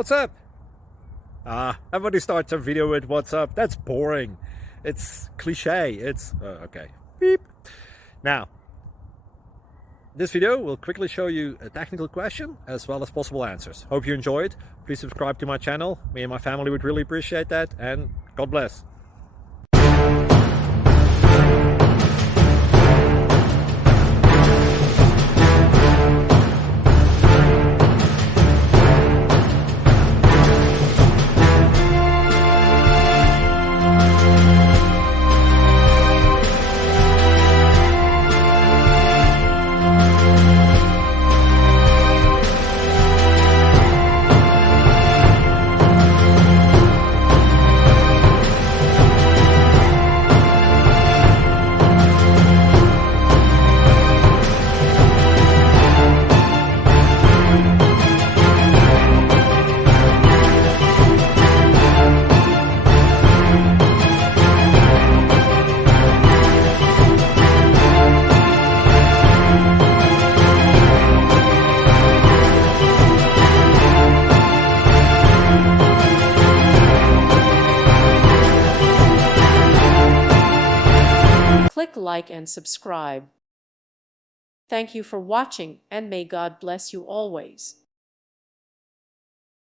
What's up? Everybody starts a video with what's up. That's boring. It's cliche. It's okay. Beep. Now, this video will quickly show you a technical question as well as possible answers. Hope you enjoyed. Please subscribe to my channel. Me and my family would really appreciate that, and God bless. Click like and subscribe. Thank you for watching, and may God bless you always.